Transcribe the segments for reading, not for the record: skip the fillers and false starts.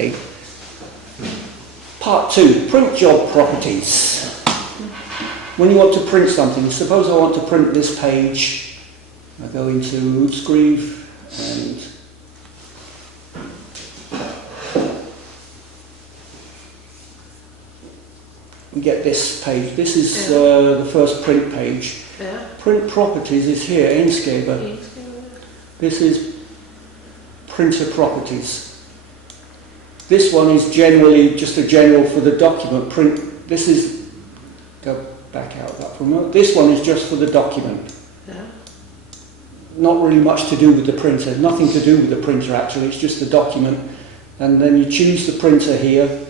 Okay. Part 2, print job properties. When you want to print something, suppose I want to print this page. I go into Utskrif and we get this page. This is the first print page. Yeah. Print properties is here, Egenskaber. This is printer properties. This one is generally just a general for the document. Print. This is, go back out of that for a moment. This one is just for the document. Yeah. Not really much to do with the printer. Nothing to do with the printer actually. It's just the document. And then you choose the printer here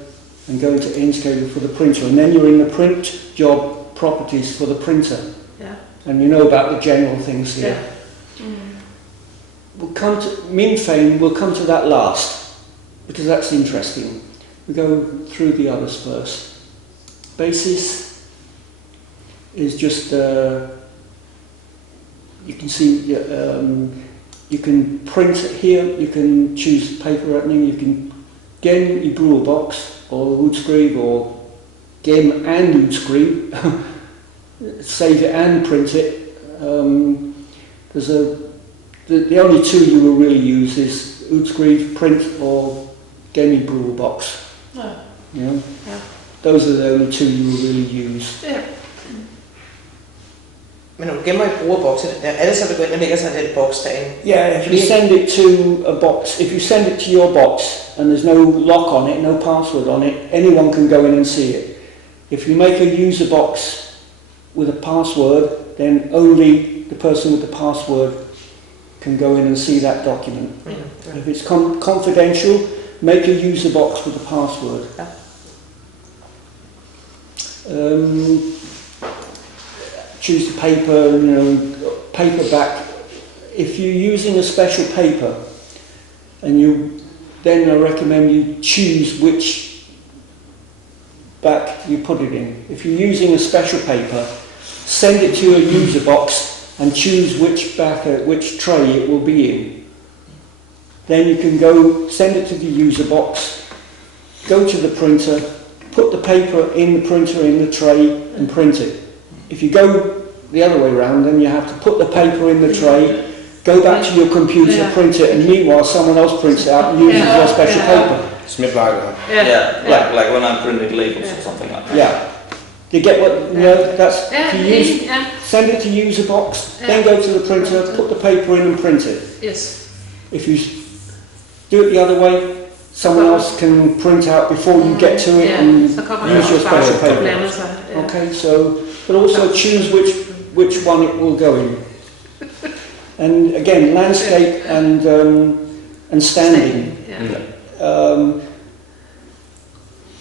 and go into Egenskaber for the printer. And then you're in the print job properties for the printer. Yeah. And you know about the general things here. Yeah. Mm. We'll come to Minfane. We'll come to that last because that's interesting. We go through the others first. Basis is just you can see you can print it here. You can choose paper opening. You can gem I box or Utskrif or gem and Utskrif. Save it and print it. There's the only two you will really use is Utskrif print or gem I box. Oh. Yeah. Yeah. Those are the only two you will really use. Yeah. Men når du gemmer i brugerboksen, er alle så begyndt at lægge sig den boks derinde? Yeah, if you send it to a box, if you send it to your box and there's no lock on it, no password on it, anyone can go in and see it. If you make a user box with a password, then only the person with the password can go in and see that document. Mm. If it's confidential, make a user box with a password. Choose the paper, paperback. If you're using a special paper, and then I recommend you choose which back you put it in. If you're using a special paper, send it to a user box and choose which which tray it will be in. Then you can go send it to the user box, go to the printer, put the paper in the printer in the tray and print it. If you go the other way around, then you have to put the paper in the tray, go back to your computer, print it, and meanwhile someone else prints it out and uses your special paper. Smidbakker. Yeah. Like when I'm printing labels or something like that. Yeah. You get what, that's, send it to user box, then go to the printer, put the paper in and print it. Yes. If you do it the other way, someone else can print out before you get to it and use your special paper. Okay, so, but also choose which one it will go in. And again, landscape and standing.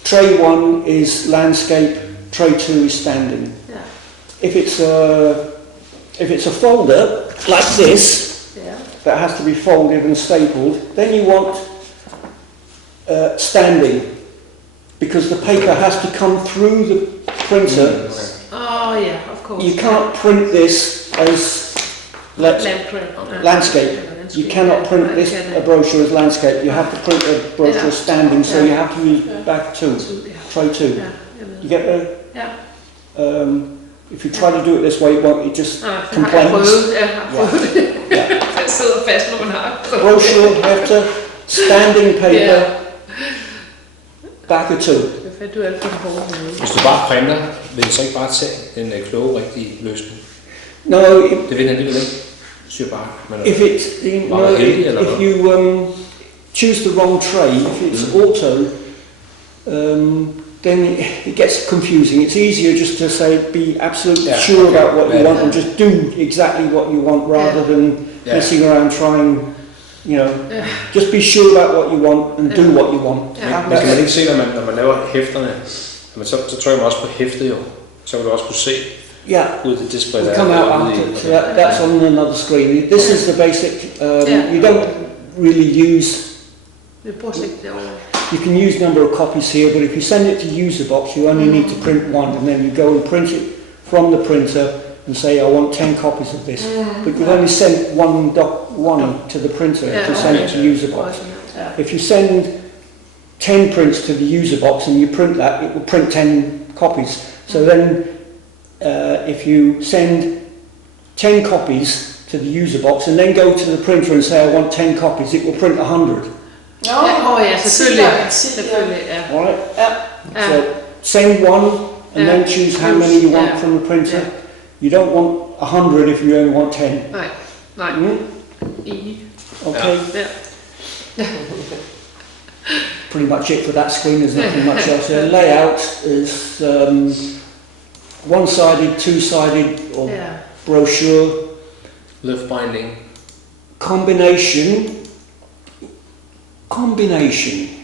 Tray 1 is landscape, tray 2 is standing. Yeah. If it's a folder like this, that has to be folded and stapled, then you want standing, because the paper has to come through the printer. Oh yeah, of course. You can't print this as landscape. You cannot print a brochure as landscape. You have to print a brochure as standing, so you have to use back 2, tray 2. You get the? Yeah. If you try to do it this way, it just complains. Det sidder fast, når man har. Brochure, hæfter, standing paper, back 2. Hvis du bare printer, vil det så ikke bare tage den kloge, rigtige løsning? No, det vil den alligevel ikke. Syr bare. If you choose the wrong tray, if it's auto, then it gets confusing. It's easier just to say, be absolutely sure about what you want and just do exactly what you want rather than messing around trying, just be sure about what you want and do what you want. Men kan man ikke se, når man laver hæfterne, så trykker man også på hæftet jo, så vil du også kunne se ud det display der. Come out after, so that's on another screen. This is the basic, you don't really use, you can use number of copies here, but if you send it to user box, you only need to print one, and then you go and print it from the printer and say, I want 10 copies of this. But you've only sent one to the printer to send it to user box. If you send 10 prints to the user box and you print that, it will print 10 copies. So then if you send 10 copies to the user box and then go to the printer and say I want 10 copies, it will print 100. Ja, selvfølgelig. Ja. All right? Ja. So send one and then choose how many you want from the printer. Ja. You don't want 100 if you only want 10. Nej. Mm? Enig. Okay. Ja. Pretty much it for that screen. There's nothing much else there. Layout is one-sided, two-sided, or brochure. Left binding. Combination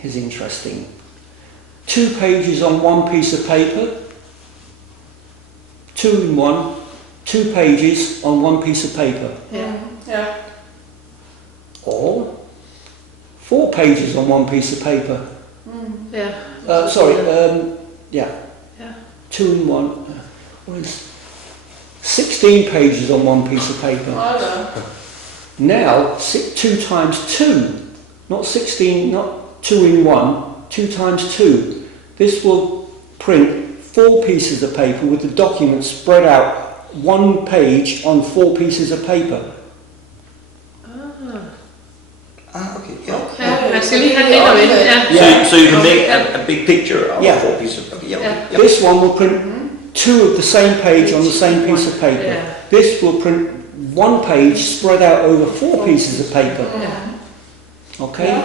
is interesting. 2 pages on one piece of paper. 2 in 1. 2 pages on one piece of paper. Ja. Or 4 pages on one piece of paper. Ja. Yeah. 2 in 1. 16 pages on one piece of paper. Now, 2 times 2. Not 16, not 2 in 1. 2 times 2. This will print 4 pieces of paper with the documents spread out 1 page on 4 pieces of paper. Okay, yeah. Ja, man skal lige have det derinde. Ja. So you can make a big picture out Yeah. of 4 pieces. Okay, yeah. Yeah. This one will print 2 of the same page on the same piece of paper. Yeah. This will print 1 page spread out over 4 pieces of paper. Okay? Ja.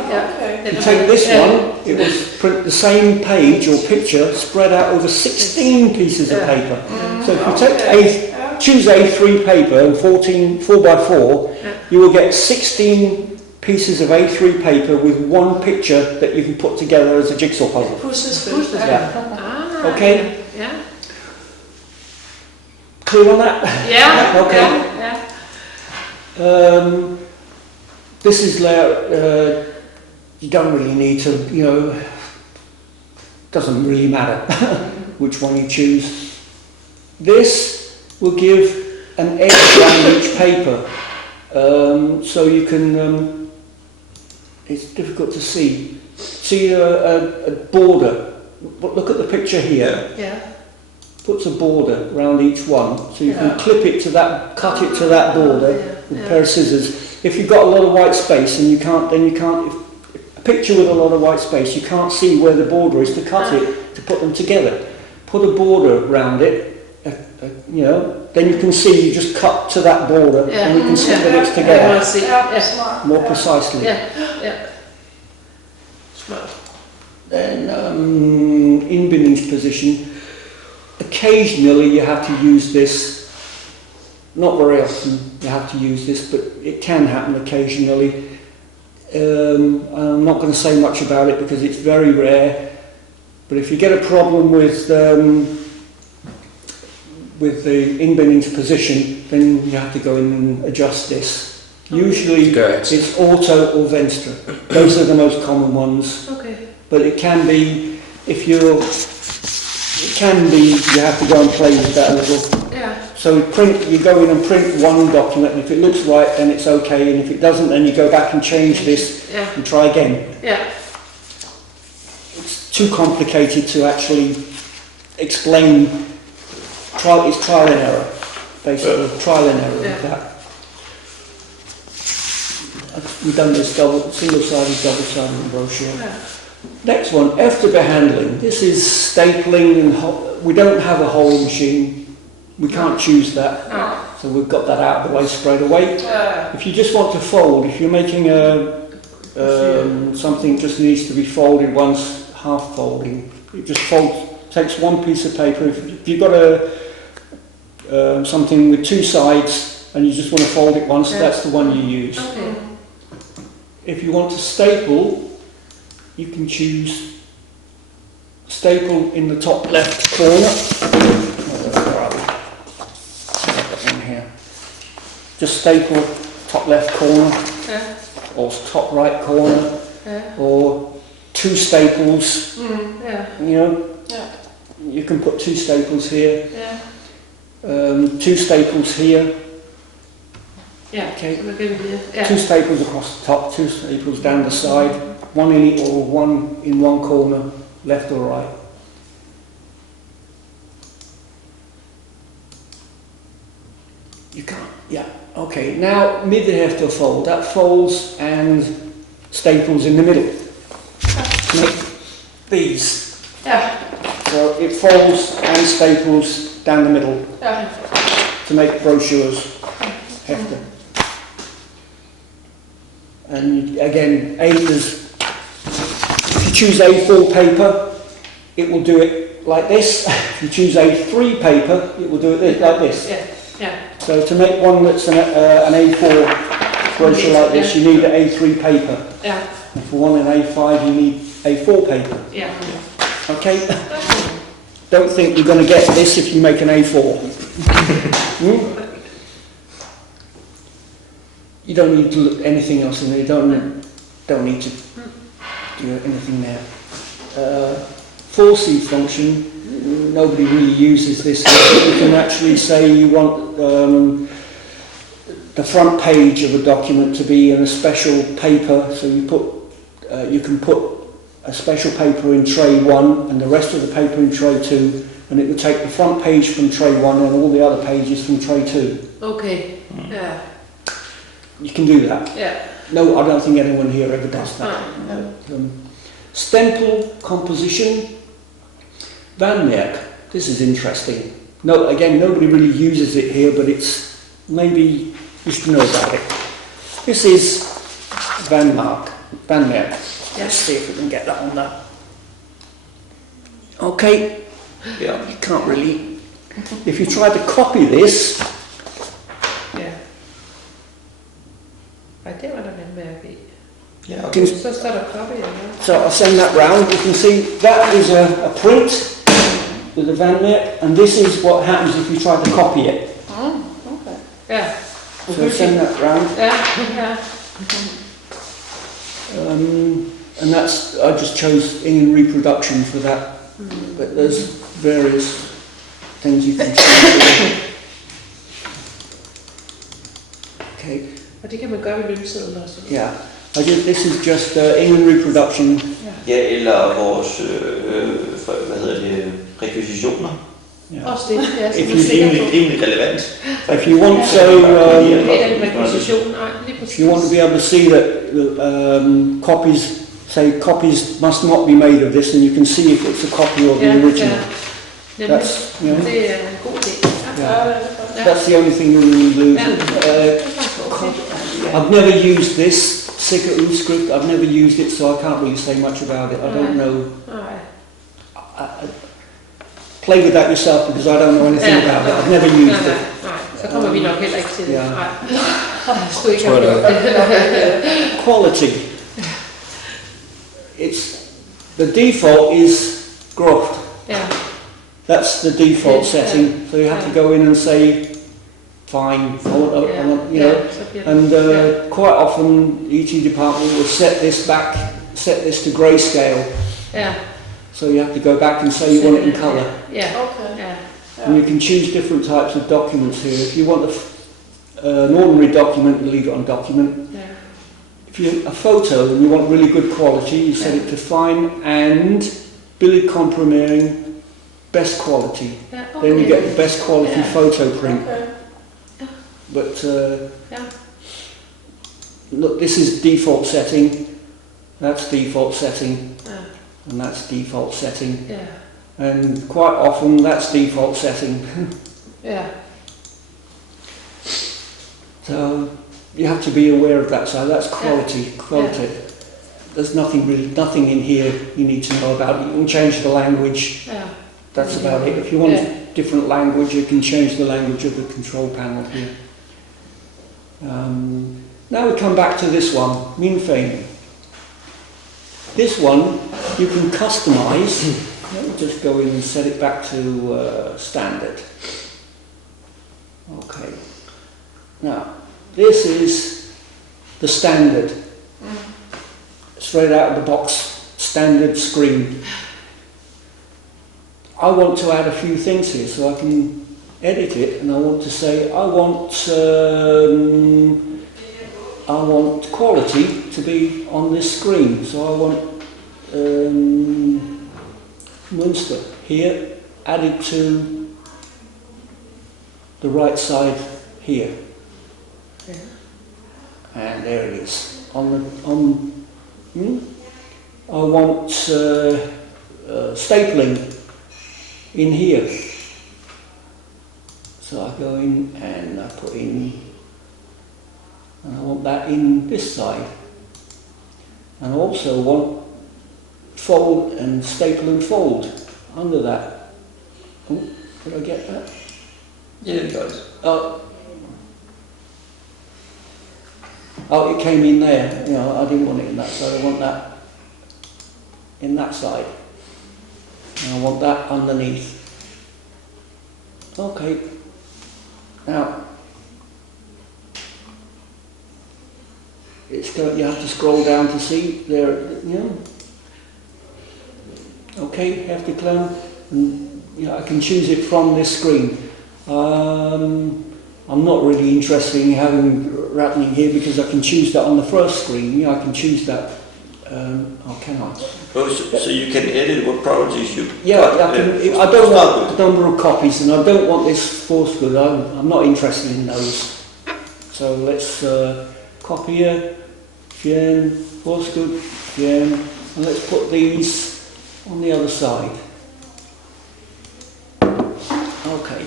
You take this one, it will print the same page or picture spread out over 16 pieces of paper. So if you choose A3 paper and 4x4, you will get 16 pieces of A3 paper with 1 picture that you can put together as a jigsaw puzzle. Ah. Okay? Ja. Clear on that? Ja. Okay. Ja. This is layout. You don't really need to, doesn't really matter which one you choose. This will give an edge around each paper, so you can. It's difficult to see. See a border. Look at the picture here. Ja. Puts a border around each one, so you can clip it to that, cut it to that border with a pair of scissors. If you've got a lot of white space and you can't, if a picture with a lot of white space, you can't see where the border is to cut it, to put them together. Put a border around it, then you can see you just cut to that border and you can see that it's together more precisely. Ja. Smart. Then indbindingsposition. Occasionally you have to use this. Not very often you have to use this, but it can happen occasionally. I'm not going to say much about it because it's very rare. But if you get a problem with the indbindings position, then you have to go in and adjust this. Usually it's Auto or Venstre. Those are the most common ones. Okay. But it can be, you have to go and play with that a little. Ja. So you go in and print one document, and if it looks right, then it's okay, and if it doesn't, then you go back and change this and try again. Ja. It's too complicated to actually explain. It's trial and error, basically. Trial and error with that. We've done this single-sided, double-sided brochure. Ja. Next one, efterbehandling. This is stapling, and we don't have a holding machine. We can't choose that, so we've got that out of the way straight away. If you just want to fold, if you're making something just needs to be folded once, half folding, it just takes 1 piece of paper. If you've got something with 2 sides and you just want to fold it once, that's the one you use. Okay. If you want to staple, you can choose staple in the top left corner. Just staple top left corner or top right corner or 2 staples. You can put 2 staples here. 2 staples here. Ja. Okay. Så begynder vi. Ja. 2 staples across the top, 2 staples down the side. one in it or one in one corner, left or right. You can't, yeah. Okay, now midhefter fold. That folds and staples in the middle. Make these. Ja. So it folds and staples down the middle Ja. to make brochures hefter. And again, if you choose A4 paper, it will do it like this. If you choose A3 paper, it will do it like this. Ja. Ja. So to make one that's an A4 brochure like this, you need an A3 paper. Ja. And for one in A5, you need A4 paper. Ja. Okay? Don't think you're going to get this if you make an A4. You don't need to look anything else in there. You don't need to do anything there. Force function. Nobody really uses this. You can actually say you want the front page of a document to be in a special paper, so you can put a special paper in tray 1 and the rest of the paper in tray 2, and it will take the front page from tray 1 and all the other pages from tray 2. Okay. Ja. You can do that. Ja. No, I don't think anyone here ever does that. No. Stempel composition. Vanmerk. This is interesting. No, again, nobody really uses it here, but it's maybe you should know about it. This is Vanmerk. Yeah. Let's see if we can get that on there. Okay. Yeah. You can't really. If you try to copy this, Ja. Ej, det var der vandmærke i. Yeah. Okay. you can, Så står der copy eller hvad? so I'll send that round. You can see that is a print with a Vanmerk, and this is what happens if you try to copy it. Okay. Ja. So send that round. Ja. Ja. And that's, I just chose in reproduction for that, but there's various things you can choose. Okay, Og det kan man gøre ved lønsedler også. yeah. This is just England reproduction. Ja, eller vores, hvad hedder det, rekvisitioner. Yeah. Også det, ja, som Det er er sikker på. rimelig relevant. If you want to, Det er en rekvisition, nej, lige præcis. if you want to be able to see that copies must not be made of this, and you can see if it's a copy or the original. Ja. That's, you know, Det er en god idé. Yeah. That's the only thing you really lose. I've never used this Sicker script. I've never used it, so I can't really say much about it. I don't know. Nej. Play with that yourself, because I don't know anything about it. I've never used it. Nej, så kommer vi nok heller ikke til det. Ja. Nej. Skulle ikke have gjort det. Quality. The default is Groft. Ja. That's the default setting. So you have to go in and say, fine, I want, you know. And quite often, ET department will set this to grayscale. Ja. So you have to go back and say you want it in colour. Ja. Okay. Ja. And you can choose different types of documents here. If you want an ordinary document, you leave it on document. Ja. If you a photo and you want really good quality, you set it to fine and billedkomprimering, best quality. Ja, Then you get the best quality Yeah. photo print. Okay. But Yeah. look, this is default setting. That's default setting, Ja. and that's default setting. Ja. And quite often that's default setting. Ja. So you have to be aware of that. So that's quality. Quality. There's nothing in here you need to know about. You can change the language. Ja. That's about it. If you want a different language, you can change the language of the control panel here. Now we come back to this one, Minfane. This one you can customize. Let me just go in and set it back to standard. Okay. Now, this is the standard. Straight out of the box, standard screen. I want to add a few things here, so I can edit it, and I want to say I want I want quality to be on this screen. So I want Munster here added to the right side here. Yeah. And there it is. I want stapling in here. So I go in and I put in, and I want that in this side. And I also want fold and staple and fold under that. Oh, did I get that? Yeah, it does. Oh, it came in there. You know, I didn't want it in that side. I want that in that side. And I want that underneath. Okay. Now, it's going. You have to scroll down to see there. You know. Okay, hefty clone. And, you know, I can choose it from this screen. I'm not really interested in having rattling here because I can choose that on the first screen. Yeah, I can choose that. Or can I? Oh, so you can edit what properties you... Yeah, I can. I don't want the number of copies, and I don't want this force good. I'm not interested in those. So let's copy here, Jen, force good, Jen, and let's put these on the other side. Okay.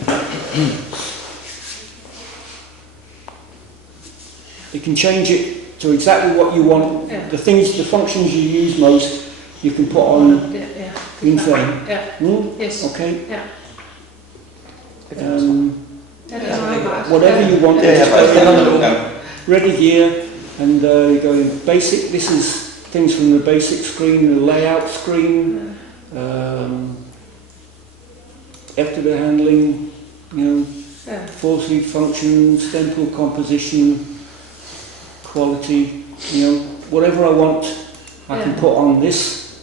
You can change it to exactly what you want. Yeah. The things, the functions you use most, you can put on Yeah. in frame. Yeah. Hmm? Yes. Okay. Yeah. Um, whatever you want. Yeah, just but put it on. yeah. Ready here, and you go in basic. This is things from the basic screen, the layout screen. After the handling, you know, Yeah. force feed functions, temporal composition, quality, you know, whatever I want, I can Yeah. put on this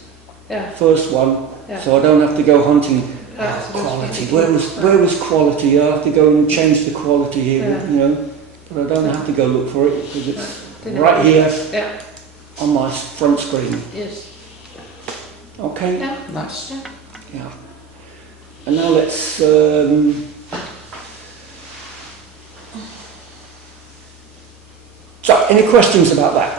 Yeah. first one, Yeah. so I don't have to go hunting Yeah, so that's quality. really Where was quality? I have to go and change the quality here, Yeah. you know, but I don't have to go look for it because it's Didn't right here Yeah. on my front screen. Yes. Okay. Yeah. Nice. Yeah. And now let's so any questions about that?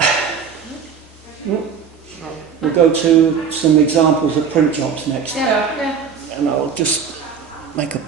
We'll go to some examples of print jobs next, Yeah. Yeah. and I'll just make a